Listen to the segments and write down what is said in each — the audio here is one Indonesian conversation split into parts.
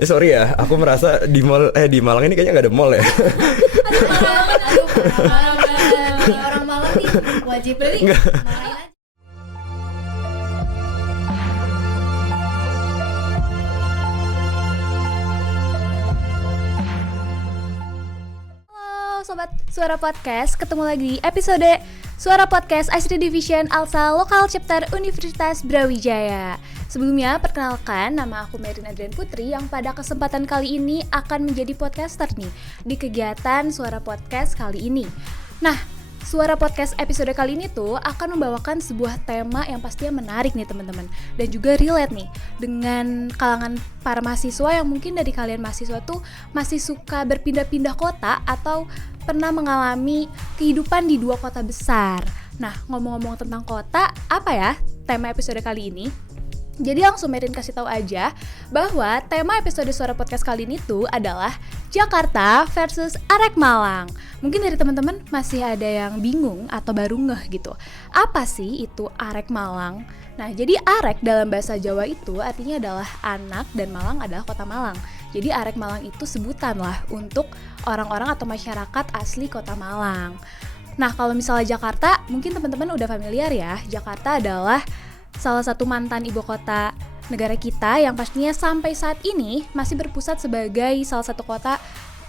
Sorry ya, aku merasa di mall di Malang ini kayaknya nggak ada mall ya. Malam orang Malang nih wajib beli. Marahin aja. Halo Sobat Suara Podcast, ketemu lagi di episode Suara Podcast ICT Division Alsa Lokal Chapter Universitas Brawijaya. Sebelumnya, perkenalkan, nama aku Merin Adrian Putri yang pada kesempatan kali ini akan menjadi podcaster nih di kegiatan Suara Podcast kali ini. Nah, Suara Podcast episode kali ini tuh akan membawakan sebuah tema yang pastinya menarik nih teman-teman, dan juga relate nih dengan kalangan para mahasiswa yang mungkin dari kalian mahasiswa tuh masih suka berpindah-pindah kota atau pernah mengalami kehidupan di dua kota besar. Nah, ngomong-ngomong tentang kota, apa ya tema episode kali ini? Jadi langsung Merin kasih tahu aja bahwa tema episode Suara Podcast kali ini tuh adalah Jakarta versus Arek Malang. Mungkin dari teman-teman masih ada yang bingung atau baru ngeh gitu. Apa sih itu Arek Malang? Nah, jadi Arek dalam bahasa Jawa itu artinya adalah anak dan Malang adalah kota Malang. Jadi Arek Malang itu sebutan lah untuk orang-orang atau masyarakat asli kota Malang. Nah, kalau misalnya Jakarta, mungkin teman-teman udah familiar ya. Jakarta adalah salah satu mantan ibu kota negara kita yang pastinya sampai saat ini masih berpusat sebagai salah satu kota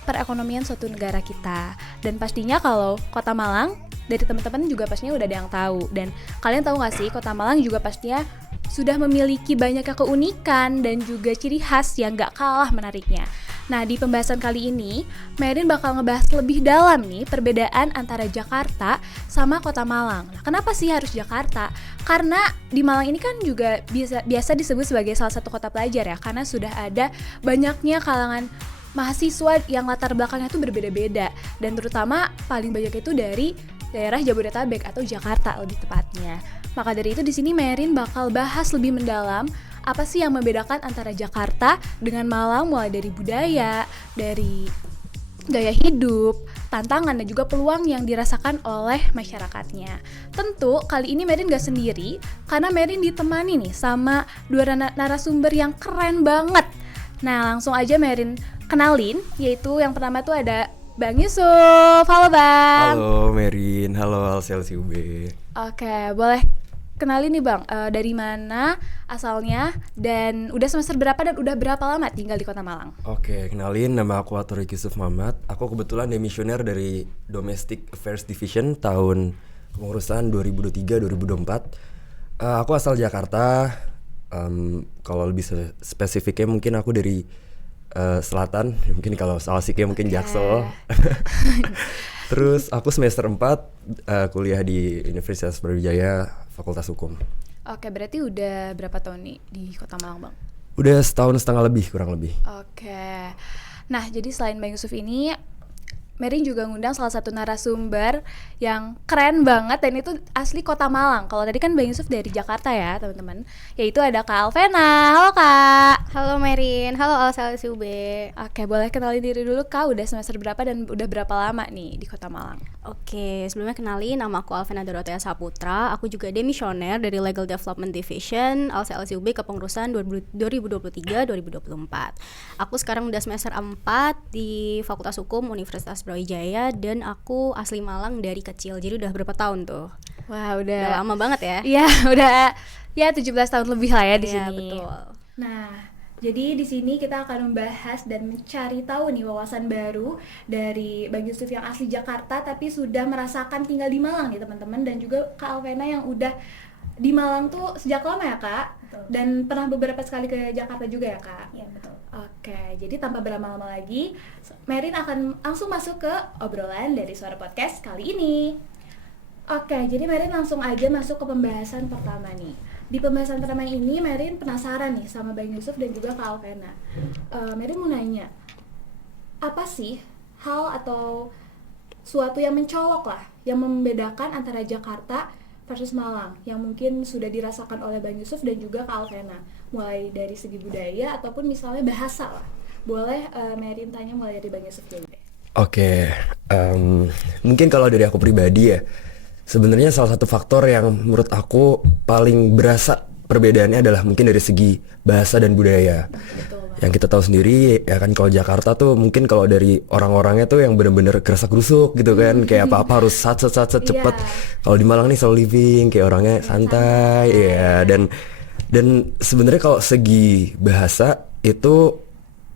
perekonomian suatu negara kita. Dan pastinya kalau kota Malang, dari teman-teman juga pastinya udah ada yang tahu. Dan kalian tahu gak sih, kota Malang juga pastinya sudah memiliki banyak keunikan dan juga ciri khas yang gak kalah menariknya. Nah, di pembahasan kali ini, Merin bakal ngebahas lebih dalam nih perbedaan antara Jakarta sama kota Malang. Nah, kenapa sih harus Jakarta? Karena di Malang ini kan juga biasa disebut sebagai salah satu kota pelajar ya, karena sudah ada banyaknya kalangan mahasiswa yang latar belakangnya itu berbeda-beda, dan terutama paling banyak itu dari daerah Jabodetabek atau Jakarta lebih tepatnya. Maka dari itu di sini Merin bakal bahas lebih mendalam apa sih yang membedakan antara Jakarta dengan Malang, mulai dari budaya, dari gaya hidup, tantangan dan juga peluang yang dirasakan oleh masyarakatnya. Tentu kali ini Merin gak sendiri, karena Merin ditemani nih sama dua narasumber yang keren banget. Nah, langsung aja Merin kenalin, yaitu yang pertama tuh ada Bang Yusuf. Halo Bang. Halo Merin, halo Alselsi UB. Oke, boleh kenalin nih Bang, dari mana asalnya dan udah semester berapa dan udah berapa lama tinggal di kota Malang? Oke, kenalin, nama aku Atorik Yusuf Muhammad. Aku kebetulan demisioner dari Domestic Affairs Division tahun kepengurusan 2023-2024. Aku asal Jakarta. Kalau lebih spesifiknya mungkin aku dari selatan. Mungkin kalau Salsiknya mungkin Jaksel. Terus aku semester 4 kuliah di Universitas Brawijaya, Fakultas Hukum. Oke, berarti udah berapa tahun nih di kota Malang Bang? Udah setahun setengah lebih, kurang lebih. Oke. Nah, jadi selain Bang Yusuf ini, Merin juga ngundang salah satu narasumber yang keren banget dan itu asli kota Malang. Kalau tadi kan Bang Yusuf dari Jakarta ya teman-teman, yaitu ada Kak Alvena. Halo Kak. Halo Merin, halo Alselsi UB. Oke, boleh kenalin diri dulu Kak, udah semester berapa dan udah berapa lama nih di kota Malang? Oke, sebelumnya kenalin, nama aku Alvena Dorothea Saputra. Aku juga demisioner dari Legal Development Division Alselsi UB kepengurusan 2023-2024. Aku sekarang udah semester 4 di Fakultas Hukum Universitas Brawijaya dan aku asli Malang dari kecil. Jadi udah berapa tahun tuh? Wah, Udah lama banget ya? Iya, udah ya 17 tahun lebih lah ya di Iya, sini. betul. Nah, jadi di sini kita akan membahas dan mencari tahu nih wawasan baru dari Bang Yusuf yang asli Jakarta tapi sudah merasakan tinggal di Malang nih teman-teman, dan juga Kak Alvena yang udah di Malang tuh sejak lama ya Kak? Betul. Dan pernah beberapa sekali ke Jakarta juga ya Kak? Iya, betul. Oke, jadi tanpa berlama-lama lagi, Merin akan langsung masuk ke obrolan dari Suara Podcast kali ini. Oke, jadi Merin langsung aja masuk ke pembahasan pertama nih. Di pembahasan pertama ini, Merin penasaran nih sama Bang Yusuf dan juga Kak Alvena. Merin mau nanya, apa sih hal atau suatu yang mencolok lah, yang membedakan antara Jakarta versus Malang, yang mungkin sudah dirasakan oleh Bang Yusuf dan juga Kak Alvena, mulai dari segi budaya ataupun misalnya bahasa lah. Boleh Merin tanya mulai dari Bang Yusuf dulu deh. Oke, mungkin kalau dari aku pribadi ya, sebenarnya salah satu faktor yang menurut aku paling berasa perbedaannya adalah mungkin dari segi bahasa dan budaya. Betul Yang kita tahu sendiri ya kan, kalau Jakarta tuh mungkin kalau dari orang-orangnya tuh yang bener-bener gerasa-gerusuk gitu kan, kayak apa-apa harus sat cepet. Kalau di Malang nih slow living, kayak orangnya santai ya. Dan sebenarnya kalau segi bahasa itu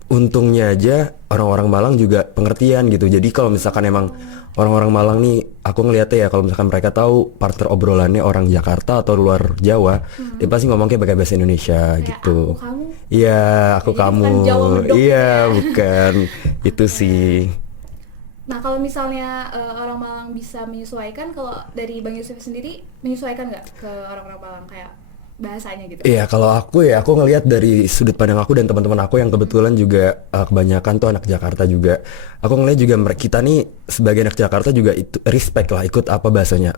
untungnya aja orang-orang Malang juga pengertian gitu. Jadi kalau misalkan emang orang-orang Malang nih, aku ngeliatnya ya, kalau misalkan mereka tahu partner obrolannya orang Jakarta atau luar Jawa, dia pasti ngomongnya pakai bahasa Indonesia Kayak gitu. aku, kamu. Iya, aku Jadi kamu. bukan Jawa medok Iya, ya. bukan. Itu sih. Nah kalau misalnya orang Malang bisa menyesuaikan, kalau dari Bang Yusuf sendiri menyesuaikan nggak ke orang-orang Malang kayak bahasanya gitu? Iya, kalau aku ngelihat dari sudut pandang aku dan teman-teman aku yang kebetulan juga kebanyakan tuh anak Jakarta juga. Aku ngelihat juga kita nih sebagai anak Jakarta juga itu respect lah, ikut apa bahasanya.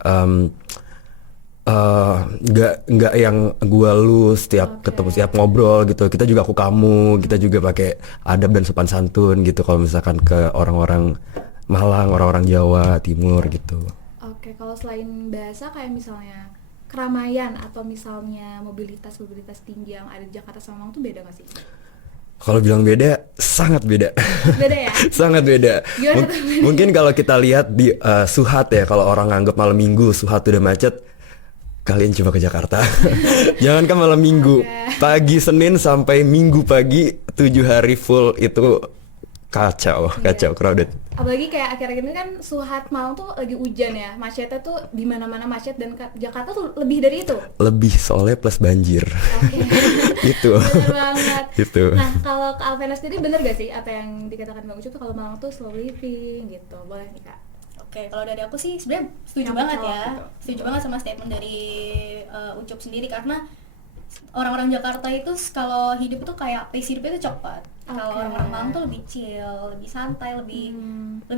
Nggak yang gua lu setiap ketemu, setiap ngobrol gitu. Kita juga aku kamu, kita juga pakai adab dan sopan santun gitu kalau misalkan ke orang-orang Malang, orang-orang Jawa Timur gitu. Oke, kalau selain bahasa kayak misalnya keramaian atau misalnya mobilitas tinggi yang ada di Jakarta sama Malang tuh beda nggak sih? Kalau bilang beda, sangat beda. Beda ya? Sangat beda. Gimana tuh? Mungkin kalau kita lihat di Suhat ya, kalau orang nganggep malam minggu Suhat udah macet, kalian coba ke Jakarta. Jangankan malam minggu, pagi Senin sampai Minggu pagi 7 hari full itu kacau crowded. Apalagi kayak akhir-akhir ini kan Suhat Malang tuh lagi hujan ya, macetnya tuh di mana-mana macet, dan Jakarta tuh lebih dari itu. Lebih soalnya plus banjir. Oke. Itu. Bener banget. Itu. Nah kalau ke Alvena sendiri bener gak sih apa yang dikatakan Bang Ucup tuh kalau Malang tuh slow living gitu? Boleh nih Kak? Oke, kalau dari aku sih sebenarnya setuju Yang banget menjawab ya. gitu. Setuju banget sama statement dari Ucup sendiri, karena orang-orang Jakarta itu kalau hidup itu kayak pace hidupnya itu cepat. Kalau Oke. orang-orang Malang tuh lebih chill, lebih santai, lebih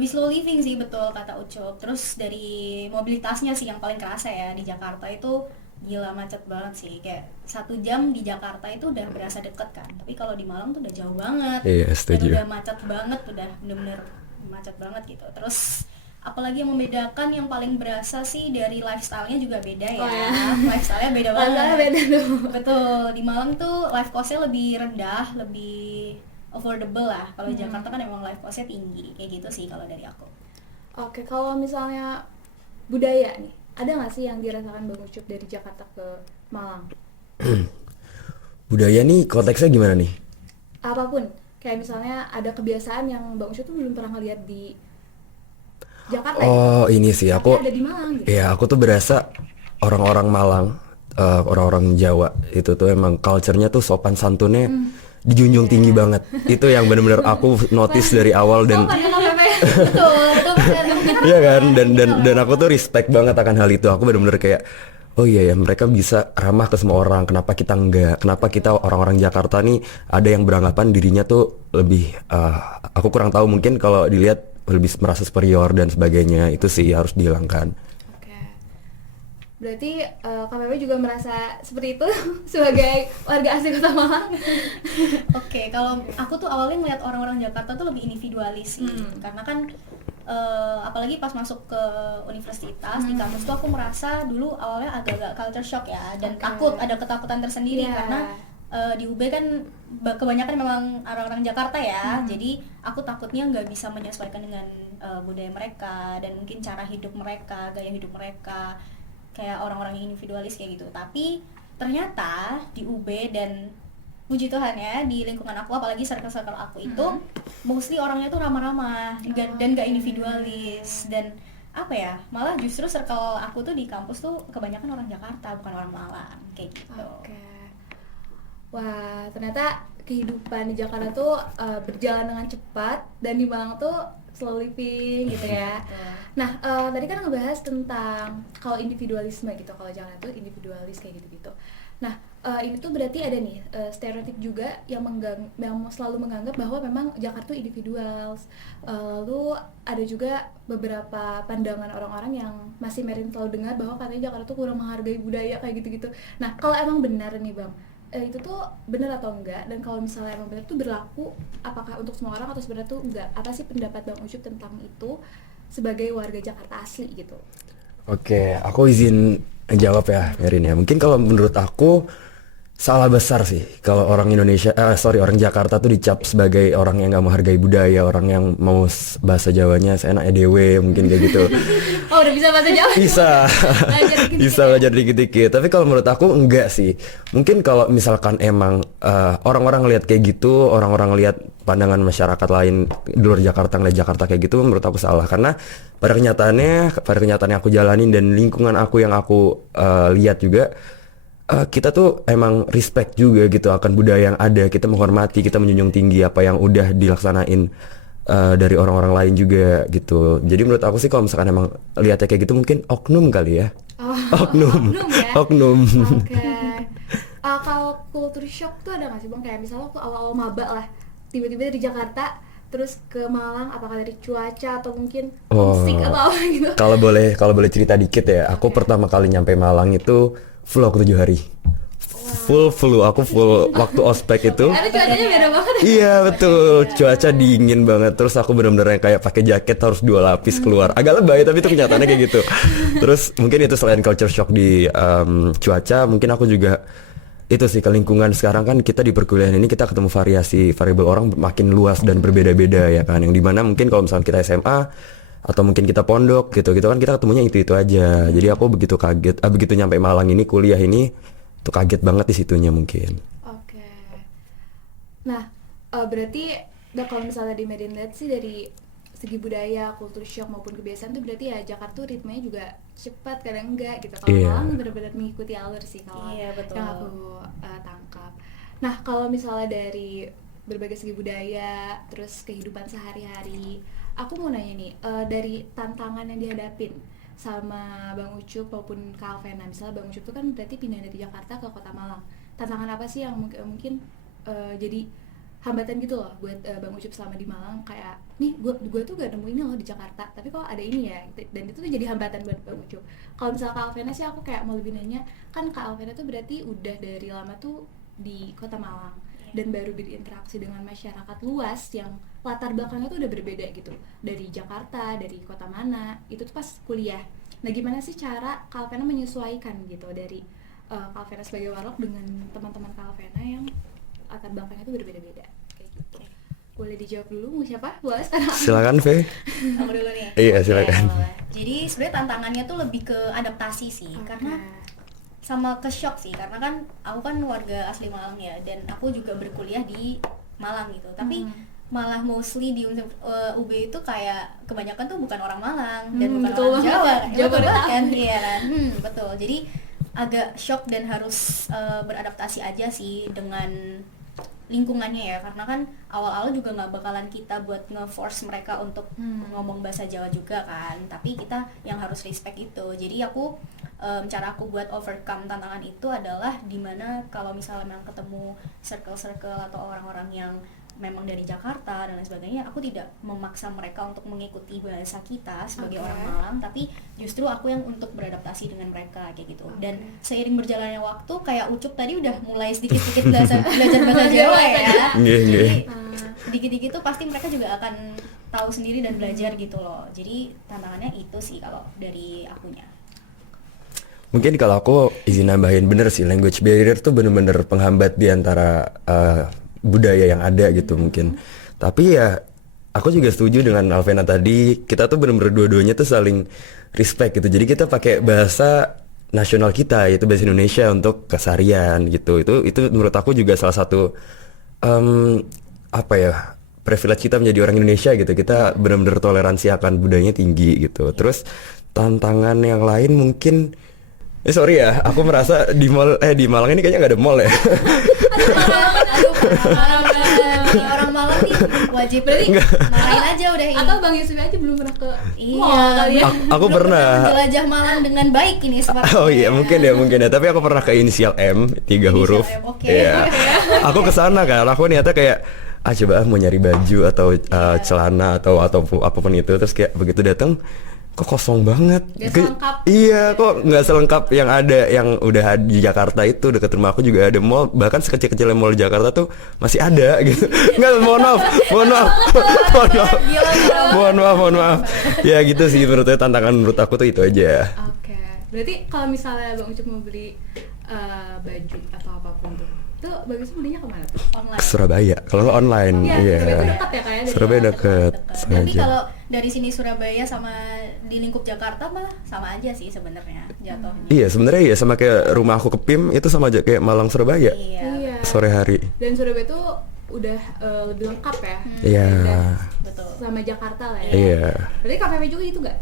slow living sih, betul kata Ucup. Terus dari mobilitasnya sih yang paling kerasa ya di Jakarta itu gila macet banget sih. Kayak 1 jam di Jakarta itu udah berasa deket kan. Tapi kalau di Malang tuh udah jauh banget. Iya, Dan setuju. udah macet banget, udah bener-bener macet banget gitu. Terus apalagi yang membedakan yang paling berasa sih dari lifestyle-nya juga beda ya. Oh, ya. Lifestyle-nya beda banget. Masalah beda tuh. Betul, di Malang tuh life cost-nya lebih rendah, lebih affordable lah. Kalau di Jakarta kan emang life cost-nya tinggi. Kayak gitu sih kalau dari aku. Oke, kalau misalnya budaya nih, ada nggak sih yang dirasakan Bang Ucup dari Jakarta ke Malang? Budaya nih konteksnya gimana nih? Apapun, kayak misalnya ada kebiasaan yang Bang Ucup tuh belum pernah ngeliat di Jakarta. Oh, ini sih Tapi aku. ada di Malang gitu. Iya, aku tuh berasa orang-orang Malang, orang-orang Jawa itu tuh emang culture-nya tuh sopan santunnya dijunjung tinggi banget. Itu yang bener-bener aku notice dari awal dan Betul, betul benar. iya kan, dan aku tuh respect banget akan hal itu. Aku bener-bener kayak, oh iya ya, mereka bisa ramah ke semua orang. Kenapa kita enggak? Kenapa kita orang-orang Jakarta nih ada yang beranggapan dirinya tuh lebih, aku kurang tahu, mungkin kalau dilihat lebih merasa superior dan sebagainya. Itu sih harus dihilangkan. Oke. Berarti KPP juga merasa seperti itu sebagai warga asli Kota Malang. Oke, kalau aku tuh awalnya ngeliat orang-orang Jakarta tuh lebih individualis sih. Karena kan apalagi pas masuk ke universitas di kampus tuh aku merasa dulu awalnya agak-agak culture shock ya, dan takut, ada ketakutan tersendiri karena di UB kan kebanyakan memang orang-orang Jakarta ya. Jadi aku takutnya nggak bisa menyesuaikan dengan budaya mereka dan mungkin cara hidup mereka, gaya hidup mereka, kayak orang-orang yang individualis kayak gitu. Tapi ternyata di UB dan puji Tuhan ya, di lingkungan aku, apalagi circle-circle aku itu mostly orangnya tuh ramah-ramah dan gak individualis. Dan apa ya, malah justru circle aku tuh di kampus tuh kebanyakan orang Jakarta, bukan orang Malang kayak gitu. Oke. Wah, ternyata kehidupan di Jakarta tuh berjalan dengan cepat, dan di Malang tuh slow living gitu ya. Nah, tadi kan ngebahas tentang kalau individualisme gitu, kalau Jakarta tuh individualis kayak gitu-gitu. Nah, ini tuh berarti ada nih stereotip juga yang selalu menganggap bahwa memang Jakarta tuh individual. Lalu ada juga beberapa pandangan orang-orang yang masih Merin selalu dengar bahwa katanya Jakarta tuh kurang menghargai budaya kayak gitu-gitu. Nah, kalau emang benar nih Bang, itu tuh benar atau enggak? Dan kalau misalnya emang benar tuh berlaku apakah untuk semua orang atau sebenarnya tuh enggak? Apa sih pendapat Bang Ucup tentang itu sebagai warga Jakarta asli gitu? Oke, aku izin jawab ya, Merin ya. Mungkin kalau menurut aku salah besar sih kalau orang Indonesia, orang Jakarta tuh dicap sebagai orang yang nggak menghargai budaya, orang yang mau bahasa Jawanya seenaknya dewe mungkin kayak gitu. Oh udah bisa bahasa Jawa? Bisa, Belajar dikit-dikit bisa belajar dikit-dikit. Tapi kalau menurut aku enggak sih. Mungkin kalau misalkan emang orang-orang ngelihat kayak gitu, orang-orang ngelihat pandangan masyarakat lain di luar Jakarta ngelihat Jakarta kayak gitu, menurut aku salah. Karena pada kenyataannya yang aku jalanin dan lingkungan aku yang aku lihat juga, kita tuh emang respect juga gitu akan budaya yang ada. Kita menghormati, kita menjunjung tinggi apa yang udah dilaksanain dari orang-orang lain juga gitu. Jadi menurut aku sih kalau misalkan emang lihatnya kayak gitu mungkin oknum kali ya. Oknum ya? Oknum. Oke. Kalau culture shock tuh ada nggak sih Bang? Kayak misalnya waktu awal-awal maba lah, tiba-tiba dari Jakarta terus ke Malang, apakah dari cuaca atau mungkin musik atau apa gitu? Kalau boleh cerita dikit ya. Aku pertama kali nyampe Malang itu full aku 7 hari. Aku full waktu ospek itu. Ada cuacanya beda banget. Iya betul, cuaca dingin banget. Terus aku benar-benar kayak pakai jaket harus 2 lapis keluar. Agak lebay tapi itu kenyataannya kayak gitu. Terus mungkin itu selain culture shock di cuaca, mungkin aku juga itu sih ke lingkungan. Sekarang kan kita di perkuliahan ini kita ketemu variabel orang makin luas dan berbeda-beda ya kan. Yang dimana mungkin kalau misalnya kita SMA atau mungkin kita pondok gitu kan kita ketemunya itu aja. Jadi aku begitu kaget, begitu nyampe Malang ini kuliah ini tuh kaget banget di situnya mungkin. Oke. Nah, berarti kalau misalnya di Medin lihat sih dari segi budaya, kultur shock maupun kebiasaan tuh berarti ya Jakarta tuh ritmenya juga cepat kadang enggak gitu. Kalau Malang benar-benar mengikuti alur sih kalau yang aku tangkap. Nah, kalau misalnya dari berbagai segi budaya, terus kehidupan sehari-hari, aku mau nanya nih, dari tantangan yang dihadapin sama Bang Ucup maupun Kak Alvena, misalnya Bang Ucup tuh kan berarti pindah dari Jakarta ke Kota Malang. Tantangan apa sih yang mungkin jadi hambatan gitu loh buat Bang Ucup selama di Malang, kayak nih gue tuh gak nemu ini loh di Jakarta, tapi kok ada ini ya, dan itu tuh jadi hambatan buat Bang Ucup. Kalau misalnya Kak Alvena sih aku kayak mau lebih nanya, kan Kak Alvena tuh berarti udah dari lama tuh di Kota Malang dan baru berinteraksi dengan masyarakat luas yang latar belakangnya tuh udah berbeda gitu, dari Jakarta, dari kota mana, itu tuh pas kuliah. Nah gimana sih cara Kak Alvena menyesuaikan gitu dari Kak Alvena sebagai warlock dengan teman-teman Kak Alvena yang latar belakangnya tuh berbeda-beda kayak gitu. Boleh dijawab dulu, mau siapa? Boleh sekarang. Silakan Ve. Aku dulu nih. Iya silakan. Jadi sebenarnya tantangannya tuh lebih ke adaptasi sih, karena sama ke shock sih, karena kan aku kan warga asli Malang ya, dan aku juga berkuliah di Malang gitu, tapi malah mostly di UB itu kayak kebanyakan tuh bukan orang Malang dan bukan betul orang Jawa, Jawa banget kan, iya kan, betul. Jadi agak shock dan harus beradaptasi aja sih dengan lingkungannya ya, karena kan awal-awal juga nggak bakalan kita buat nge-force mereka untuk ngomong bahasa Jawa juga kan, tapi kita yang harus respect itu. Jadi aku cara aku buat overcome tantangan itu adalah dimana kalau misalnya memang ketemu circle-circle atau orang-orang yang memang dari Jakarta dan lain sebagainya, aku tidak memaksa mereka untuk mengikuti bahasa kita sebagai orang Malang, tapi justru aku yang untuk beradaptasi dengan mereka kayak gitu. Dan seiring berjalannya waktu, kayak Ucup tadi udah mulai sedikit-sedikit belajar bahasa Jawa ya. Jadi dikit-dikit tuh pasti mereka juga akan tahu sendiri dan belajar gitu loh. Jadi tantangannya itu sih kalau dari akunya. Mungkin kalau aku izin nambahin, bener sih, language barrier tuh bener-bener penghambat di antara budaya yang ada gitu mungkin. Tapi ya aku juga setuju dengan Alvena tadi, kita tuh bener-bener dua-duanya tuh saling respect gitu. Jadi kita pakai bahasa nasional kita, yaitu bahasa Indonesia untuk keseharian gitu. Itu menurut aku juga salah satu privilege kita menjadi orang Indonesia gitu. Kita benar-benar toleransi akan budayanya tinggi gitu. Terus tantangan yang lain mungkin sorry ya, aku merasa di Malang ini kayaknya nggak ada mall ya. Orang Malang nih wajib marahin aja udah ini. Atau Bang Yusuf aja belum pernah ke mall kali ya. Aku pernah menjelajah Malang dengan baik ini seperti. Oh iya, mungkin ya. Tapi aku pernah ke inisial M 3 huruf. Iya. Aku kesana kan. Aku niatnya kayak coba mau nyari baju atau celana atau apapun itu. Terus kayak begitu datang, kok kosong banget. Gak selengkap. Iya, kok nggak selengkap yang ada, yang udah di Jakarta itu. Dekat rumah aku juga ada mall, bahkan sekecil-kecilnya mall di Jakarta tuh masih ada gitu. Nggak, mohon maaf. Ya gitu sih menurut saya, tantangan menurut aku tuh itu aja. Oke. Berarti kalau misalnya Bang Ucup mau beli baju atau apapun tuh bagusnya belinya kemana tuh? Ke Online. Surabaya. Kalau nggak online, Iya, iya. Surabaya itu dekat ya kayak Surabaya deket. Tapi sengaja. kalau dari sini Surabaya sama di lingkup Jakarta mah sama aja sih sebenarnya jatuhnya. Iya, sebenarnya iya sama kayak rumah aku ke PIM itu sama aja kayak Malang Surabaya. Iya. Sore hari. Dan Surabaya itu udah lebih lengkap ya. Iya. Dan Betul. sama Jakarta lah ya. Iya. Berarti KPP juga gitu nggak?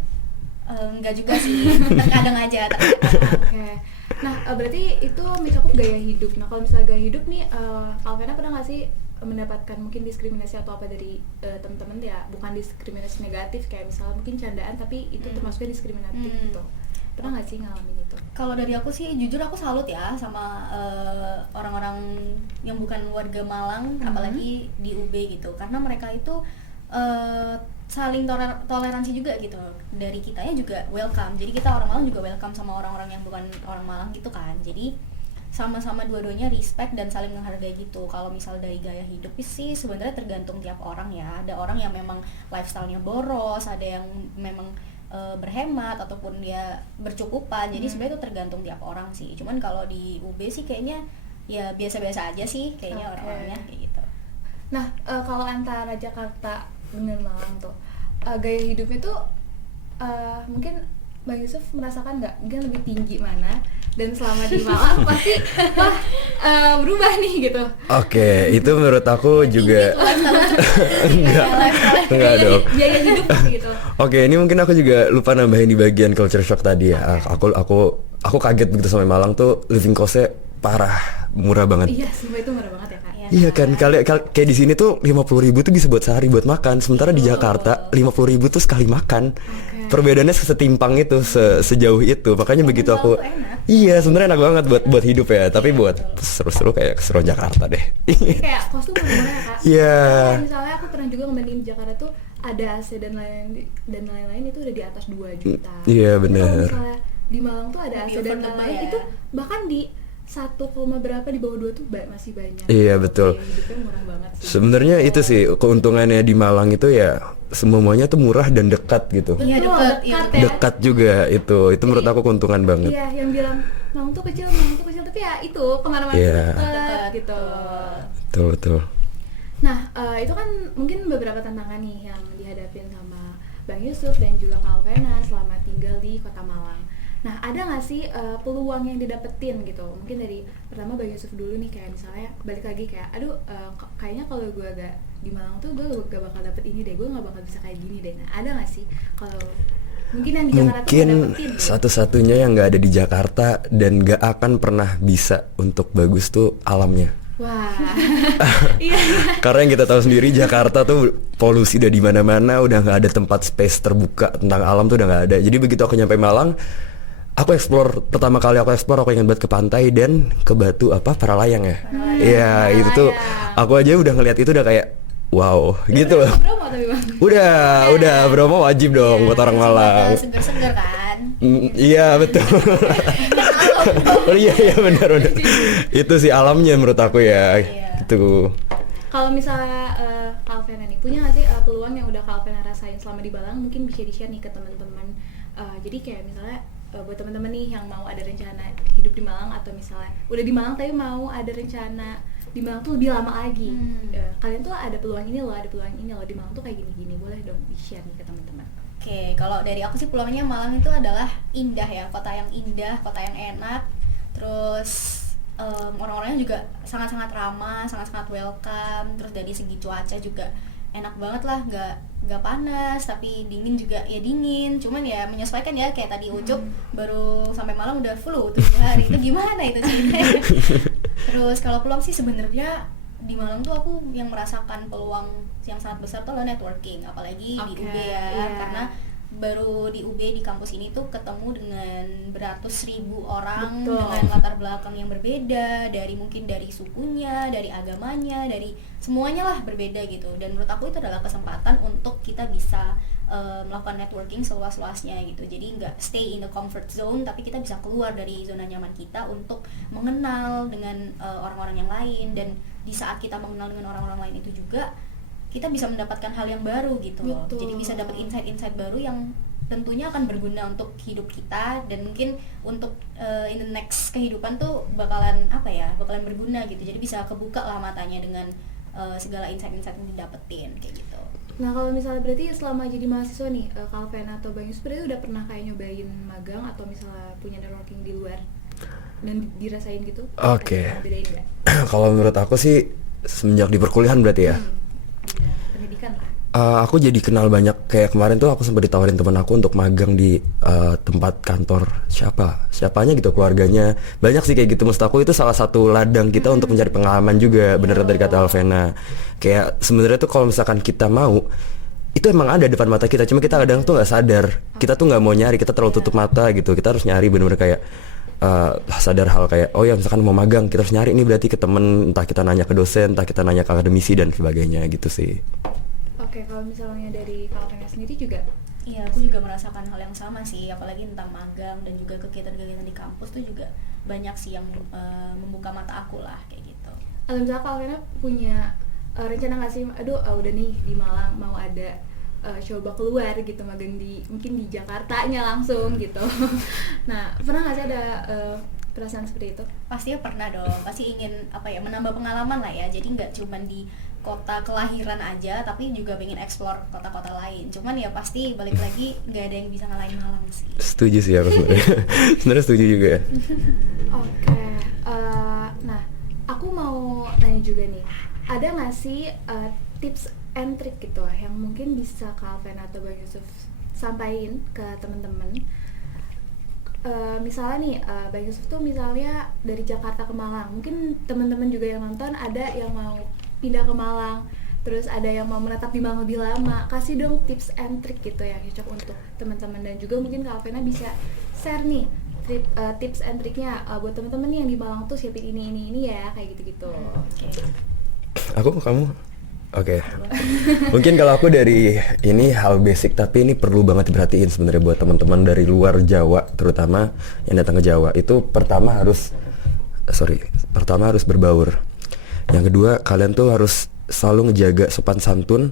Enggak juga sih, terkadang aja. Oke. Nah, berarti itu mencakup gaya hidup. Nah, kalau misalnya gaya hidup nih, Alvena pernah nggak sih mendapatkan mungkin diskriminasi atau apa dari teman-teman ya? Bukan diskriminasi negatif kayak misalnya mungkin candaan, tapi itu termasuknya diskriminatif gitu. Pernah nggak sih ngalamin itu? Kalau dari aku sih jujur aku salut ya sama orang-orang yang bukan warga Malang, apalagi di UB gitu, karena mereka itu saling toleransi juga gitu. Dari kitanya juga welcome, jadi kita orang Malang juga welcome sama orang-orang yang bukan orang Malang gitu kan. Jadi sama-sama dua-duanya respect dan saling menghargai gitu. Kalau misal dari gaya hidup sih sebenarnya tergantung tiap orang ya. Ada orang yang memang lifestyle-nya boros, ada yang memang berhemat ataupun dia bercukupan. Jadi sebenarnya itu tergantung tiap orang sih. Cuman kalau di UB sih kayaknya ya biasa-biasa aja sih kayaknya orang-orangnya kayak gitu. Nah, kalau antara Jakarta dengan Malang tuh, gaya hidupnya tuh mungkin Bang Yusuf merasakan nggak mungkin lebih tinggi mana? Dan selama di Malang pasti wah berubah nih gitu. Oke, itu menurut aku juga enggak dong. Biaya hidup gitu. Oke, ini mungkin aku juga lupa nambahin di bagian culture shock tadi ya. Aku kaget begitu sampai Malang tuh living cost-nya parah, murah banget. Iya, semua itu murah banget ya Kak. Iya kan, kayak di sini tuh 50.000 tuh bisa buat sehari buat makan. Sementara di Jakarta 50.000 tuh sekali makan. Perbedaannya setimpang itu, sejauh itu. Makanya begitu aku, iya sebenarnya enak banget buat hidup ya. Tapi buat seru-seru kayak keseruan Jakarta deh. Kayak kos tuh murah ya Kak. Iya. Karena misalnya aku pernah juga ngebandingin Jakarta tuh ada AC dan lain-lain itu udah di atas 2 juta. Iya, Tapi benar. Kalau misalnya di Malang tuh ada AC dan affordable lain-lain ya. itu bahkan di 1, berapa di bawah 2 tuh masih banyak. Iya, betul. Gaya hidupnya murah banget sih. Sebenarnya itu sih keuntungannya di Malang itu ya semuanya tuh murah dan dekat gitu. Iya, Betul, dekat, iya. dekat ya. Dekat juga itu menurut aku keuntungan banget. Iya, yang bilang Malang tuh kecil, tapi ya itu kemana-mana Iya. dekat gitu. Betul. Nah, itu kan mungkin beberapa tantangan nih yang dihadapin sama Bang Yusuf dan juga Kak Alvena selama tinggal di Kota Malang. Nah, ada nggak sih peluang yang didapetin gitu? Mungkin dari pertama Bang Yusuf dulu nih, kayak misalnya balik lagi kayak, aduh kayaknya kalau gue agak di Malang tuh gue gak bakal dapet ini deh, gue gak bakal bisa kayak gini deh. Nah, ada nggak sih kalau mungkin yang di Jakarta tuh Mungkin gak dapetin gitu? satu-satunya yang nggak ada di Jakarta dan nggak akan pernah bisa untuk bagus tuh alamnya. Wah, iya. Karena yang kita tahu sendiri Jakarta tuh polusi udah di mana-mana, udah nggak ada tempat space terbuka tentang alam tuh udah nggak ada. Jadi begitu aku nyampe Malang, pertama kali aku explore aku ingat banget ke pantai dan ke Batu Paralayang ya. Iya, itu tuh aku aja udah ngeliat itu udah kayak wow gitu loh. Bromo tapi Bang. Udah Bromo wajib dong buat orang Malang. Seger-seger kan. Iya betul. Oh iya benar. Itu sih alamnya menurut aku ya. Gitu. Kalau misalnya Kak Alvena nih punya nggak sih peluang yang udah Kak Alvena rasain selama di Malang, mungkin bisa di-share nih ke teman-teman. Jadi kayak misalnya buat teman-teman nih yang mau ada rencana hidup di Malang, atau misalnya udah di Malang tapi mau ada rencana di Malang tuh lebih lama lagi. Kalian tuh ada peluang ini loh, di Malang tuh kayak gini-gini, boleh dong di-share nih ke teman-teman. Oke, kalau dari aku sih peluangnya Malang itu adalah indah ya, kota yang indah, kota yang enak. Terus orang-orangnya juga sangat-sangat ramah, sangat-sangat welcome. Terus dari segi cuaca juga enak banget lah, nggak panas tapi dingin juga ya dingin. Cuman ya menyesuaikan ya, kayak tadi Ucup baru sampai Malang udah flu 7 hari. Itu gimana itu ceritanya? Terus kalau peluang sih sebenarnya di Malang tuh aku yang merasakan peluang yang sangat besar tuh networking, apalagi di UB ya, karena baru di UB di kampus ini tuh ketemu dengan beratus ribu orang. Betul. Dengan latar belakang yang berbeda, mungkin dari sukunya, dari agamanya, dari semuanya lah berbeda gitu. Dan menurut aku itu adalah kesempatan untuk kita bisa melakukan networking seluas-luasnya gitu. Jadi nggak stay in the comfort zone, tapi kita bisa keluar dari zona nyaman kita untuk mengenal dengan orang-orang yang lain. Dan di saat kita mengenal dengan orang-orang lain itu juga kita bisa mendapatkan hal yang baru gitu loh. Jadi bisa dapat insight-insight baru yang tentunya akan berguna untuk hidup kita, dan mungkin untuk in the next kehidupan tuh bakalan berguna gitu. Jadi bisa kebuka lah matanya dengan segala insight-insight yang didapetin kayak gitu. Nah kalau misalnya berarti selama jadi mahasiswa nih, Calvin atau Bang Yusuf berarti udah pernah kayak nyobain magang atau misalnya punya networking di luar dan dirasain gitu? Oke. Ada bedain nggak? Kalau menurut aku sih semenjak di perkuliahan berarti ya. Pendidikan lah. Aku jadi kenal banyak, kayak kemarin tuh aku sempat ditawarin teman aku untuk magang di tempat kantor siapanya gitu, keluarganya. Banyak sih kayak gitu. Maksud aku itu salah satu ladang kita untuk mencari pengalaman juga, bener dari kata Alvena. Kayak sebenarnya tuh kalau misalkan kita mau, itu emang ada depan mata kita, cuma kita kadang tuh nggak sadar. Kita tuh nggak mau nyari, kita terlalu tutup mata gitu. Kita harus nyari bener-bener kayak sadar hal kayak, oh ya misalkan mau magang, kita harus nyari ini berarti ke temen, entah kita nanya ke dosen, entah kita nanya ke akademisi dan sebagainya gitu sih. Oke, kalau misalnya dari Calvin sendiri juga? Iya, aku juga merasakan hal yang sama sih, apalagi tentang magang dan juga kegiatan-kegiatan di kampus tuh juga banyak sih yang membuka mata aku lah kayak gitu. Misalnya Calvin punya rencana nggak sih, udah nih di Malang mau ada coba keluar gitu, magang mungkin di Jakartanya langsung gitu. Nah, pernah nggak sih ada perasaan seperti itu? Pastinya pernah dong, pasti ingin menambah pengalaman lah ya. Jadi nggak cuma di kota kelahiran aja, tapi juga pengen explore kota-kota lain. Cuman ya pasti balik lagi nggak ada yang bisa ngalahin Malang sih. Setuju sih aku sebenarnya. Sebenarnya setuju juga ya. Oke, nah aku mau nanya juga nih, ada nggak sih tips and trick gitu yang mungkin bisa Calvin atau Bang Yusuf sampaikan ke teman-teman? Misalnya nih, Bang Yusuf tuh misalnya dari Jakarta ke Malang, mungkin teman-teman juga yang nonton ada yang mau pindah ke Malang, terus ada yang mau menetap di Malang lebih lama. Kasih dong tips and trick gitu yang cocok untuk teman-teman, dan juga mungkin Calvin bisa share nih tips and triknya buat teman-teman yang di Malang tuh siapin ini ya, kayak gitu-gitu. Kamu? Oke. Mungkin kalau aku dari ini hal basic, tapi ini perlu banget diperhatiin sebenarnya buat teman-teman dari luar Jawa, terutama yang datang ke Jawa. Itu pertama harus berbaur. Yang kedua, kalian tuh harus selalu ngejaga sopan santun,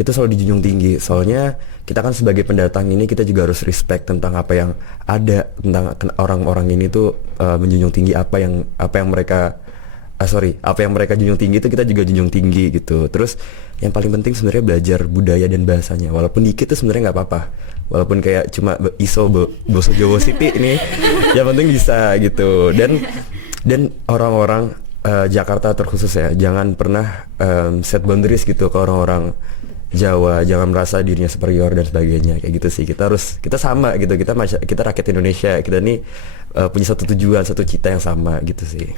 itu selalu dijunjung tinggi. Soalnya kita kan sebagai pendatang ini, kita juga harus respect tentang apa yang ada, tentang orang-orang ini tuh menjunjung tinggi apa yang mereka junjung tinggi itu kita juga junjung tinggi gitu. Terus yang paling penting sebenarnya belajar budaya dan bahasanya. Walaupun dikit tuh sebenarnya nggak apa-apa. Walaupun kayak cuma boso Jawa City ini, yang penting bisa gitu. Dan orang-orang Jakarta terkhusus ya, jangan pernah set boundaries gitu ke orang-orang Jawa, jangan merasa dirinya superior dan sebagainya kayak gitu sih. Kita sama gitu, kita rakyat Indonesia, kita nih punya satu tujuan, satu cita yang sama gitu sih.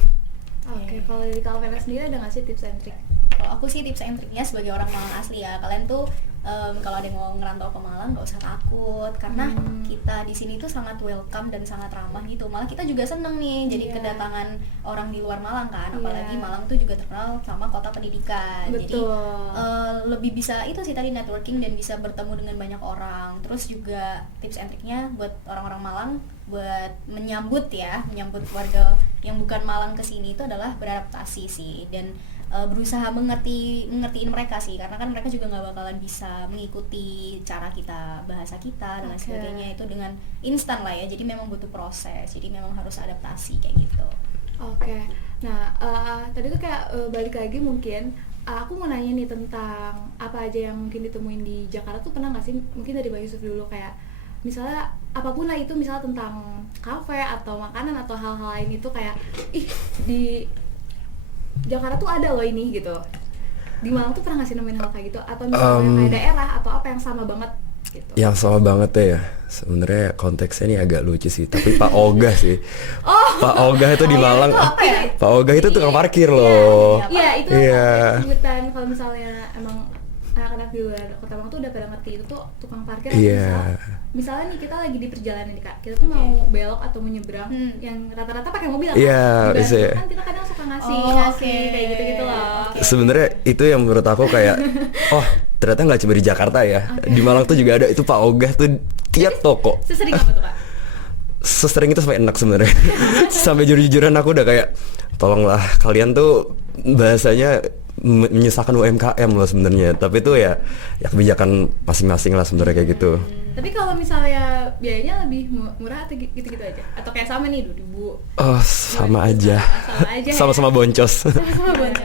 Oke, kalau dari Calvin sendiri ada nggak sih tips and trick? Kalau aku sih tips and triknya sebagai orang Malang asli ya, kalian tuh kalau ada yang mau ngerantau ke Malang nggak usah takut, karena kita di sini tuh sangat welcome dan sangat ramah gitu. Malah kita juga seneng nih jadi kedatangan orang di luar Malang kan, apalagi Malang tuh juga terkenal sama kota pendidikan. Betul. Jadi lebih bisa itu sih tadi networking dan bisa bertemu dengan banyak orang. Terus juga tips and triknya buat orang-orang Malang buat menyambut warga yang bukan Malang kesini itu adalah beradaptasi sih, dan berusaha mengertiin mereka sih, karena kan mereka juga nggak bakalan bisa mengikuti cara kita, bahasa kita dan lain sebagainya itu dengan instan lah ya. Jadi memang butuh proses, jadi memang harus adaptasi kayak gitu. Oke. Nah, tadi tuh kayak balik lagi mungkin aku mau nanya nih tentang apa aja yang mungkin ditemuin di Jakarta tuh. Pernah nggak sih, mungkin dari Bang Yusuf dulu, kayak misalnya apapun lah itu, misalnya tentang kafe atau makanan atau hal-hal lain itu kayak di Jakarta tuh ada loh ini gitu. Di Malang tuh pernah nggak sih nemuin hal kayak gitu? Atau misalnya kayak daerah atau apa yang sama banget gitu? Yang sama banget ya, sebenarnya konteksnya ini agak lucu sih. Tapi Pak Ogah sih. Pak Ogah itu di Malang. Pak Ogah itu tukang parkir loh. Iya, itu sebutan kalau misalnya emang anak-anak di luar Kota Malang tuh udah pada ngerti itu tuh tukang parkir. Misalnya nih kita lagi di perjalanan nih Kak, kita tuh mau belok atau mau nyebrang, yang rata-rata pakai mobil kan? Bisa. Kan kita kadang suka ngasih kayak gitu-gitu loh. Sebenarnya itu yang menurut aku kayak, ternyata nggak cuma di Jakarta ya, di Malang tuh juga ada itu Pak Ogah tuh tiap toko. Sesering apa tuh Kak? Sesering itu sampai enak sebenarnya. Sampai jujur-jujuran aku udah kayak, tolonglah kalian tuh bahasanya menyusahkan UMKM loh sebenarnya. Tapi itu ya kebijakan masing-masing lah sebenarnya kayak gitu. Tapi kalau misalnya biayanya lebih murah atau gitu-gitu aja? Atau kayak sama nih 2.000? Oh, sama aja. Sama aja. Sama-sama boncos. Sama-sama banget.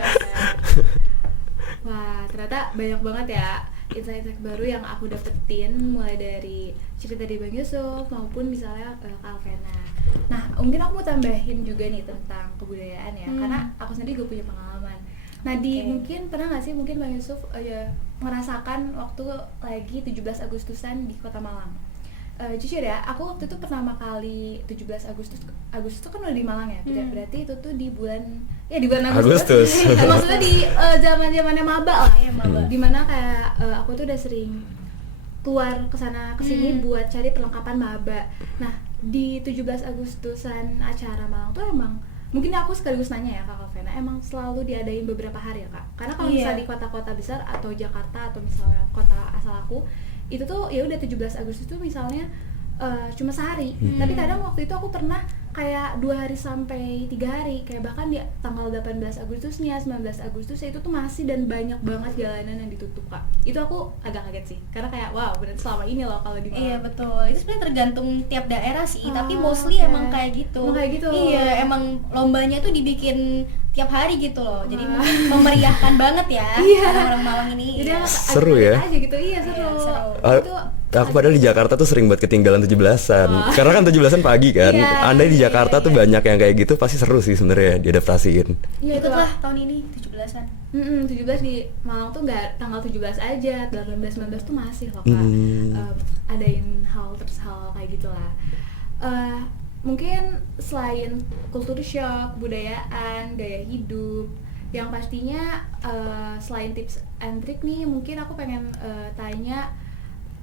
Wah, ternyata banyak banget ya insight-insight baru yang aku dapetin, mulai dari cerita dari Bang Yusuf maupun misalnya Kak Alvena. Nah, mungkin aku mau tambahin juga nih tentang kebudayaan ya, karena aku sendiri juga punya pengalaman. Nah, mungkin pernah nggak sih mungkin Bang Yusuf merasakan waktu lagi 17 Agustusan di Kota Malang? Jujur ya, aku waktu itu pertama kali 17 Agustus itu kan udah di Malang ya, berarti itu tuh di bulan Agustus. Maksudnya di zaman-zamannya maba lah, dimana kayak aku tuh udah sering keluar kesana kesini buat cari perlengkapan maba. Nah, di 17 Agustusan acara Malang tuh emang, mungkin aku sekaligus nanya ya Kak Alvena, emang selalu diadain beberapa hari ya Kak? Karena kalau misalnya di kota-kota besar atau Jakarta atau misalnya kota asal aku, itu tuh ya udah 17 Agustus tuh misalnya cuma sehari. Tapi kadang waktu itu aku pernah kayak 2 hari sampai 3 hari, kayak bahkan di tanggal 18 Agustusnya, 19 Agustus itu tuh masih dan banyak banget jalanan yang ditutup Kak. Itu aku agak kaget sih, karena kayak wow, bener selama ini loh kalau di Malang. Iya betul, itu sebenarnya tergantung tiap daerah sih, tapi mostly emang kayak gitu. Iya, emang lombanya tuh dibikin tiap hari gitu loh, jadi mungkin memeriahkan banget ya orang-orang Malang ini. Jadi seru ya? aja gitu, seru. Itu Aku padahal di Jakarta tuh sering buat ketinggalan 17-an. Karena kan 17-an pagi kan. Andai di Jakarta tuh banyak yang kayak gitu, pasti seru sih sebenarnya diadaptasiin. Iya, ikutlah tahun ini 17-an. 17 di Malang tuh nggak tanggal 17 aja, 18-19 tuh masih loh Kak. Adain hal kayak gitulah. Mungkin selain culture shock, budayaan, gaya hidup, yang pastinya selain tips and trick nih, mungkin aku pengen tanya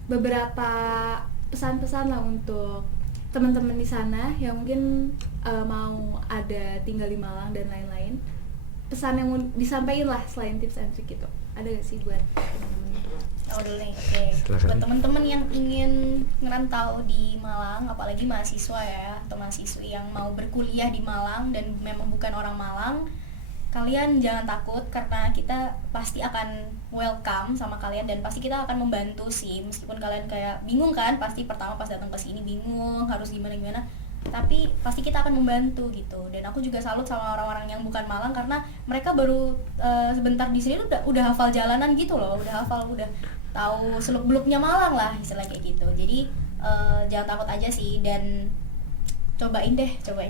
beberapa pesan-pesan lah untuk teman-teman di sana yang mungkin mau ada tinggal di Malang dan lain-lain. Pesan yang mau disampaikan lah selain tips and trick itu, ada gak sih buat teman-teman? Dulu nih, buat teman-teman yang ingin ngerantau di Malang, apalagi mahasiswa ya atau mahasiswi yang mau berkuliah di Malang dan memang bukan orang Malang, kalian jangan takut karena kita pasti akan welcome sama kalian dan pasti kita akan membantu sih, meskipun kalian kayak bingung kan, pasti pertama pas datang ke sini bingung harus gimana, tapi pasti kita akan membantu gitu. Dan aku juga salut sama orang-orang yang bukan Malang karena mereka baru sebentar di sini udah hafal jalanan gitu loh, udah tahu seluk-beluknya Malang lah istilah kayak gitu. Jadi jangan takut aja sih dan cobain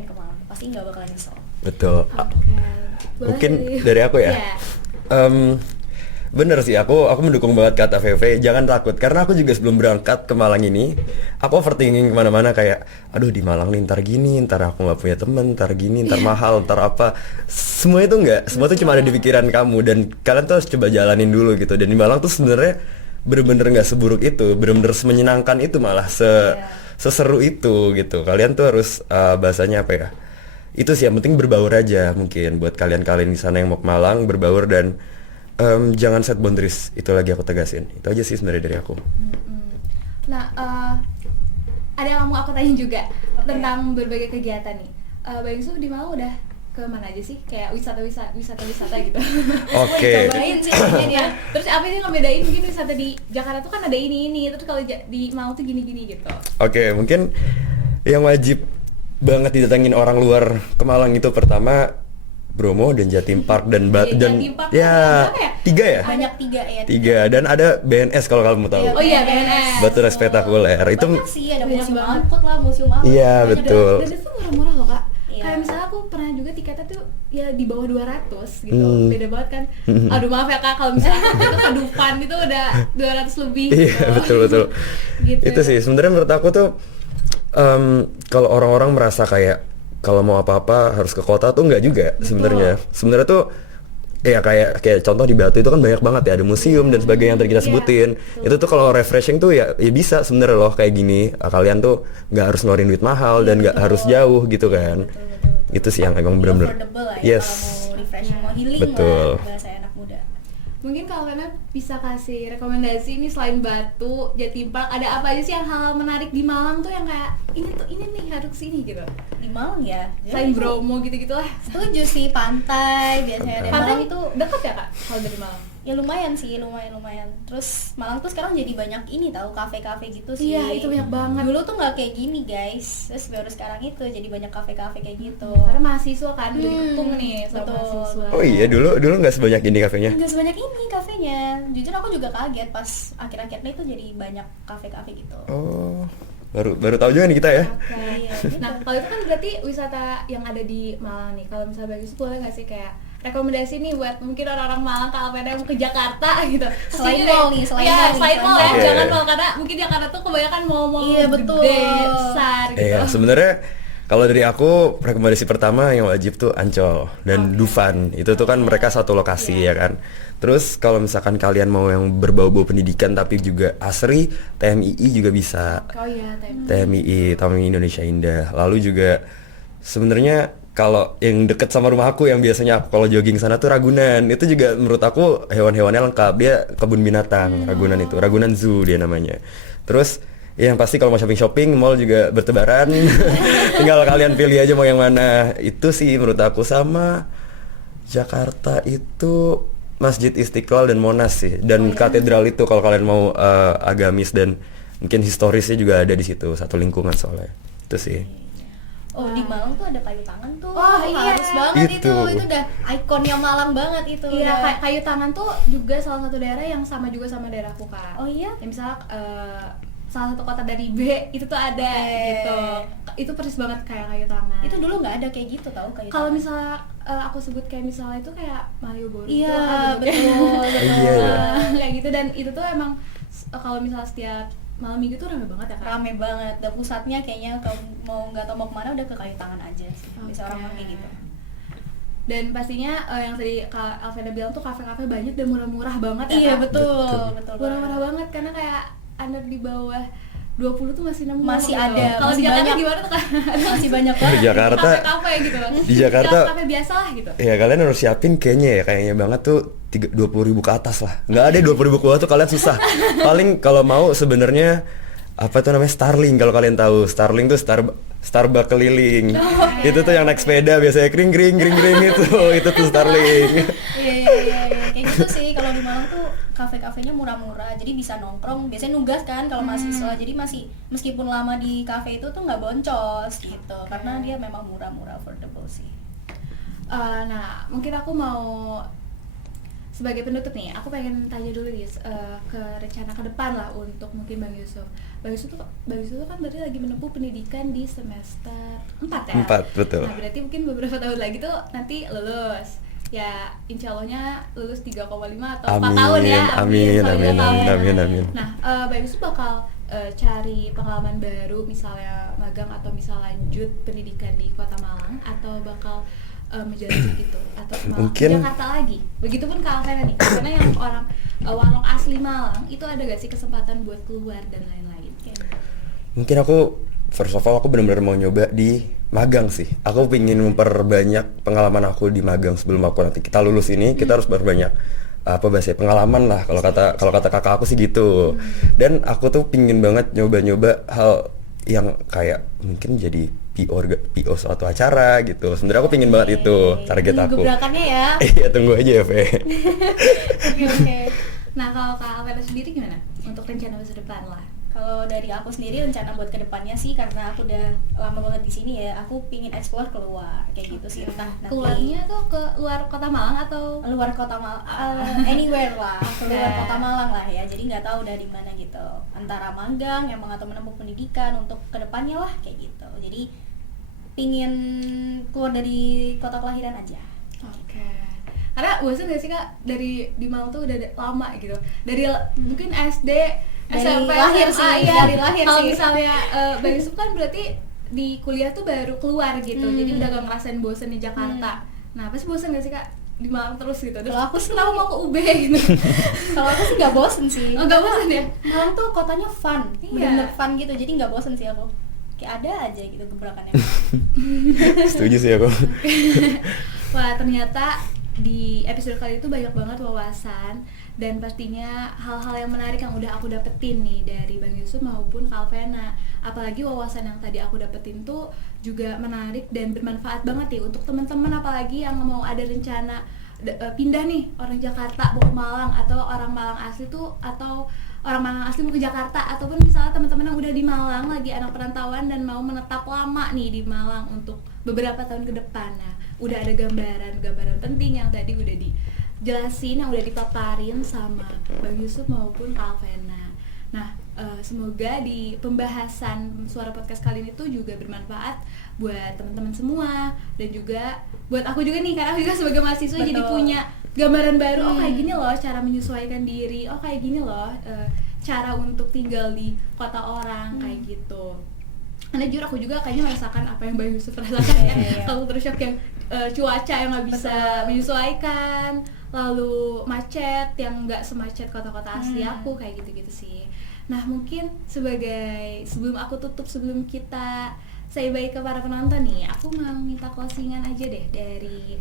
ke Malang, pasti nggak bakalan nyesel. Betul. Mungkin dari aku ya. Bener sih, aku mendukung banget kata VV. Jangan takut, karena aku juga sebelum berangkat ke Malang ini, aku overthinking kemana-mana kayak, aduh di Malang nih ntar gini, ntar aku nggak punya temen, ntar gini, ntar mahal, ntar apa. Semua itu enggak, semua tuh cuma ada di pikiran kamu dan kalian tuh harus coba jalanin dulu gitu. Dan di Malang tuh sebenarnya bener-bener nggak seburuk itu, bener-bener menyenangkan itu, malah seseru itu gitu. Kalian tuh harus bahasanya apa ya? Itu sih yang penting berbaur aja mungkin buat kalian-kalian di sana yang mau ke Malang, berbaur dan jangan set boundaries, itu lagi aku tegasin. Itu aja sih sebenarnya dari aku. Nah, ada yang mau aku tanya juga tentang berbagai kegiatan nih. Bang Yusuf di Malang udah ke mana aja sih? Kayak wisata gitu. Oke. Cobain sih dia. Terus apa sih yang ngebedain mungkin wisata di Jakarta tuh kan ada ini, terus kalau di Malang tuh gini gitu. Oke, mungkin yang wajib banget didatengin orang luar ke Malang itu pertama Bromo dan Jatim Park dan Jatim Park ya, tiga ya? Banyak tiga dan ada BNS kalau kamu tahu. Oh iya, BNS. Batu Spektakuler. Itu banyak sih, ada museum angkut lah, museum angkut. Iya, betul. Dan itu murah-murah loh Kak. Iya. Kayak misalnya aku pernah juga tiketnya tuh ya di bawah 200 gitu. Beda banget kan. Aduh maaf ya Kak, kalau misalnya itu ke Dufan itu udah 200 lebih gitu. Iya, betul. Gitu. Itu sih sebenarnya menurut aku tuh kalau orang-orang merasa kayak kalau mau apa-apa harus ke kota tuh enggak juga sebenarnya. Sebenarnya tuh ya kayak contoh di Batu itu kan banyak banget ya, ada museum dan sebagainya yang tadi kita sebutin. Itu tuh kalau refreshing tuh ya bisa sebenarnya loh kayak gini. Kalian tuh nggak harus ngeluarin duit mahal dan nggak harus jauh gitu kan. Itu sih yang emang benar-benar. Affordable lah ya, Yes. kalau mau refreshing, mau healing Betul. lah bahasa anak muda. Mungkin kalau Vena bisa kasih rekomendasi nih selain Batu, Jatim Park, ada apa aja sih yang hal menarik di Malang tuh yang kayak ini nih harus sini gitu. Di Malang ya. Selain Bromo gitu-gitu lah. Setuju sih, pantai biasanya dari Pantai Malang itu dekat ya Kak kalau dari Malang? ya lumayan sih, lumayan. Terus Malang tuh sekarang jadi banyak ini tahu kafe-kafe gitu sih. Iya, itu banyak banget. Dulu tuh nggak kayak gini guys, terus baru sekarang itu jadi banyak kafe-kafe kayak gitu. Karena mahasiswa kan udah dikepung nih sama betul. mahasiswa. Oh iya, dulu nggak sebanyak ini kafenya. Nggak sebanyak ini kafenya. Jujur aku juga kaget pas akhir-akhirnya itu jadi banyak kafe-kafe gitu. Oh, baru tahu juga nih kita ya. Oke. Iya, gitu. Nah, kalau itu kan berarti wisata yang ada di Malang nih. Kalau misalnya Bagus boleh nggak sih kayak rekomendasi nih buat mungkin orang-orang Malang kalau pada mau ke Jakarta gitu. Selain Kesini mall deh. nih, selain Iya, mall nih, selain mall ya, selain mall. jangan Iya. mall karena mungkin Jakarta tuh kebanyakan mall-mall Iya, betul. gede, besar gitu. Iya, sebenarnya kalau dari aku rekomendasi pertama yang wajib tuh Ancol dan Dufan. Itu tuh kan mereka satu lokasi ya kan. Terus kalau misalkan kalian mau yang berbau-bau pendidikan tapi juga asri, TMII juga bisa. Oh iya, TMII, Taman Indonesia Indah. Lalu juga sebenarnya kalau yang deket sama rumah aku yang biasanya aku kalau jogging sana tuh Ragunan. Itu juga menurut aku hewan-hewannya lengkap. Dia kebun binatang, Ragunan itu. Ragunan Zoo dia namanya. Terus ya yang pasti kalau mau shopping, mall juga bertebaran. Tinggal kalian pilih aja mau yang mana. Itu sih menurut aku. Sama Jakarta itu Masjid Istiqlal dan Monas sih. Dan katedral itu kalau kalian mau agamis dan mungkin historisnya juga ada di situ. Satu lingkungan soalnya. Itu sih. Oh, di Malang tuh ada kayu tangan tuh. Oh, iya. Harus banget Itu. itu udah ikonnya Malang banget itu. Iya, udah. kayu tangan tuh juga salah satu daerah yang sama juga sama daerahku Kak. Oh iya? Ya misalnya salah satu kota dari B itu tuh ada gitu. Itu persis banget kayak kayu tangan. Itu dulu nggak ada kayak gitu tahu kayu Kalau tangan. misalnya aku sebut kayak misalnya itu kayak Malioboro Iya, gitu kan betul. Iya, iya. kayak gitu dan itu tuh emang kalau misalnya setiap malam minggu tuh rame banget ya Kak. Rame banget. Dan pusatnya kayaknya kalau mau nggak tahu mau kemana udah ke kayu tangan aja sih. Bisa Oke. orang kayak gitu. Dan pastinya yang tadi Kak Alvena bilang tuh kafe-kafe banyak dan murah-murah banget ya Iya, Kak. betul. Murah-murah banget karena kayak under di bawah 20 tuh masih nemu Masih gitu. ada, Kalau di masih Jakarta banyak. gimana tuh Kak? Masih banyak Di banget. Jakarta, Kafe-kafe gitu. di Jakarta kafe biasa lah gitu. ya kalian harus siapin kayaknya banget tuh 20.000 ke atas lah. Nggak ada 20.000 ke bawah tuh kalian susah. Paling kalau mau sebenarnya apa tuh namanya Starling, kalau kalian tahu. Starling tuh Starbucks keliling. Itu tuh yang naik sepeda biasanya kring itu tuh Starling. Iya. Kayak gitu sih kalau di Malang tuh kafe-kafenya murah-murah. Jadi bisa nongkrong, biasanya nugas kan kalau mahasiswa. Jadi masih meskipun lama di kafe itu tuh nggak boncos gitu. Karena dia memang murah-murah, affordable sih. Nah, mungkin aku mau sebagai penutup nih, aku pengen tanya dulu nih ke rencana ke depan lah untuk mungkin Bang Yusuf. Bang Yusuf tuh kan berarti lagi menempuh pendidikan di semester 4 ya? 4, betul. Nah, berarti mungkin beberapa tahun lagi tuh nanti lulus. Ya, insya Allahnya lulus 3,5 atau 4 tahun ya. Amin. Soalnya tahun. Nah, Bang Yusuf bakal cari pengalaman baru, misalnya magang atau misalnya lanjut pendidikan di Kota Malang, atau bakal menjalani gitu atau malah ke Mungkin- Jakarta lagi. Begitupun Kak Alvena nih, karena yang orang warung asli Malang itu ada gak sih kesempatan buat keluar dan lain-lain kayak gitu? Mungkin aku first of all aku benar-benar mau nyoba di magang sih. Aku pengen memperbanyak pengalaman aku di magang sebelum aku nanti kita lulus ini. Kita harus berbanyak pengalaman lah kalau kata kakak aku sih gitu. Dan aku tuh pingin banget nyoba-nyoba hal yang kayak mungkin jadi PO suatu acara gitu. Sebenarnya aku pingin banget itu target aku. Gebrakannya ya. Iya, tunggu aja ya, Fe. Oke. Nah, kalau Kak Alvena sendiri gimana untuk rencana masa depan lah? Kalau dari aku sendiri rencana buat kedepannya sih, karena aku udah lama banget di sini ya, aku pingin explore keluar kayak gitu sih. Entah nanti Keluarnya tuh ke luar Kota Malang atau luar kota Malang, anywhere lah, keluar kota Malang lah ya. Jadi nggak tahu udah di mana gitu. Antara magang emang atau menempuh pendidikan untuk kedepannya lah kayak gitu. Jadi pingin keluar dari kota kelahiran aja. Oke. Karena bosan gak sih Kak dari di Malang tuh udah lama gitu. Dari mungkin SD, Dari SMP, lahir SMA, sih, ya. dari lahir Kalau sih. misalnya Bang Yusuf kan berarti di kuliah tuh baru keluar gitu. Jadi udah gak ngerasain bosan di Jakarta. Nah, pasti bosan gak sih Kak di Malang terus gitu? Terus Kalau aku terus sih- kenapa mau ke UB gitu? Kalau aku sih nggak bosen sih. Oh, nggak bosen ya? Malang tuh kotanya fun, Iya. bener-bener fun gitu. Jadi nggak bosen sih aku. Kayak ada aja gitu gebrakannya. Setuju sih aku. Wah, ternyata di episode kali itu banyak banget wawasan dan pastinya hal-hal yang menarik yang udah aku dapetin nih dari Bang Yusuf maupun Kak Alvena. Apalagi wawasan yang tadi aku dapetin tuh juga menarik dan bermanfaat banget ya untuk teman-teman, apalagi yang mau ada rencana pindah nih, orang Jakarta mau ke Malang, atau orang Malang asli tuh, atau orang Malang asli mau ke Jakarta, ataupun misalnya teman-teman yang udah di Malang lagi anak perantauan dan mau menetap lama nih di Malang untuk beberapa tahun ke depan. Nah, udah ada gambaran penting yang tadi udah dijelasin, yang udah dipaparin sama Bang Yusuf maupun Kak Alvena. Nah, semoga di pembahasan suara podcast kali ini tuh juga bermanfaat buat teman-teman semua, dan juga buat aku juga nih, karena aku juga sebagai mahasiswa jadi punya gambaran baru. Oh kayak gini loh cara menyesuaikan diri, oh kayak gini loh cara untuk tinggal di kota orang, kayak gitu. Karena jujur aku juga kayaknya merasakan apa yang Bang Yusuf rasakan ya. Kalau terus shock yang cuaca yang nggak bisa menyesuaikan, lalu macet yang nggak semacet kota-kota asli aku, kayak gitu-gitu sih. Nah, mungkin sebelum aku tutup, sebelum kita say bye ke para penonton nih, aku mau minta closingan aja deh dari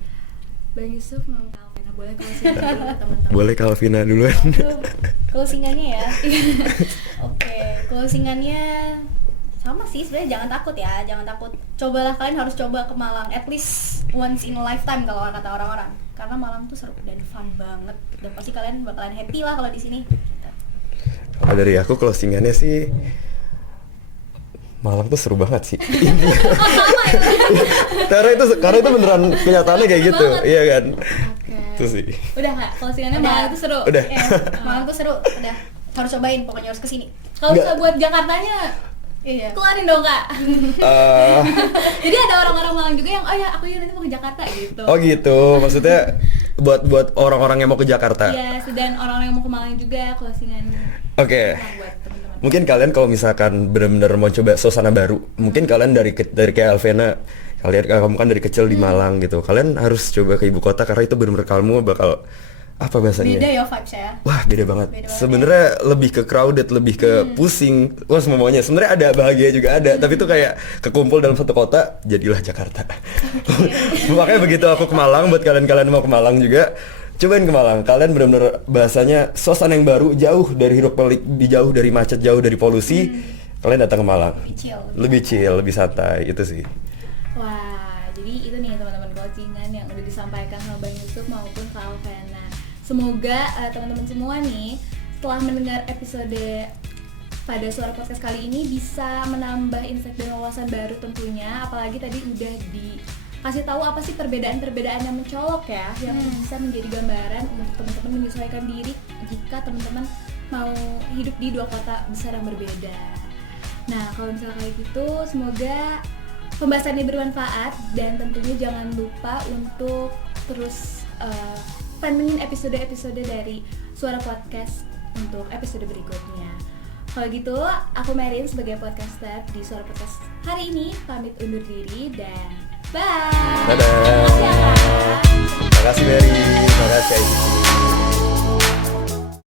Bang Yusuf mau Kak Alvena. Boleh closingan dulu teman-teman? Boleh Kak Alvena duluan. Closingannya ya. Oke, closingannya sama sih sebenarnya, jangan takut ya, jangan takut. Cobalah, kalian harus coba ke Malang at least once in a lifetime kalau kata orang-orang. Karena Malang tuh seru dan fun banget, dan pasti kalian bakalan happy lah kalau di sini. Kalau dari aku closingannya sih, Malang tuh seru banget sih. karena itu beneran kenyataannya kayak gitu, iya kan? Itu sih. Udah Kak, closingannya Malang tuh seru. Udah. Malang tuh seru, udah harus cobain, pokoknya harus kesini. Kalau bisa buat Jakartanya, keluarin dong Kak. Jadi ada orang-orang Malang juga yang aku nanti mau ke Jakarta gitu. Oh gitu, maksudnya buat orang-orang yang mau ke Jakarta. Iya, dan orang-orang yang mau ke Malang juga closingannya. Oke. Mungkin kalian kalau misalkan benar-benar mau coba suasana baru, mungkin kalian dari kayak Alvena, kamu kan dari kecil di Malang gitu. Kalian harus coba ke ibu kota karena itu benar-benar kamu bakal apa bahasanya? Beda ya vibes ya. Wah, beda banget. Sebenarnya lebih ke crowded, lebih ke pusing. Wah, semuanya. Sebenarnya ada bahagia juga ada, tapi itu kayak kekumpul dalam satu kota, jadilah Jakarta. Makanya begitu aku ke Malang, buat kalian mau ke Malang juga, cobain ke Malang. Kalian benar-benar bahasanya suasana yang baru, jauh dari hiruk pikuk, jauh dari macet, jauh dari polusi. Kalian datang ke Malang. Lebih chill, lebih santai, itu sih. Wah, jadi itu nih teman-teman closingan yang udah disampaikan sama Bang Yusuf maupun Kak Alvena. Semoga teman-teman semua nih setelah mendengar episode pada suara podcast kali ini bisa menambah insight dan wawasan baru tentunya. Apalagi tadi udah dikasih tahu apa sih perbedaan-perbedaan yang mencolok ya, yang bisa menjadi gambaran untuk teman-teman menyesuaikan diri jika teman-teman mau hidup di dua kota besar yang berbeda. Nah, kalau misalnya kayak gitu, semoga pembahasannya bermanfaat, dan tentunya jangan lupa untuk terus pantengin episode-episode dari Suara Podcast untuk episode berikutnya. Kalau gitu, aku Merin sebagai podcaster di Suara Podcast hari ini pamit undur diri dan bye. Dadah. Makasih ya, Kak. Makasih Mary, makasih Aisyah.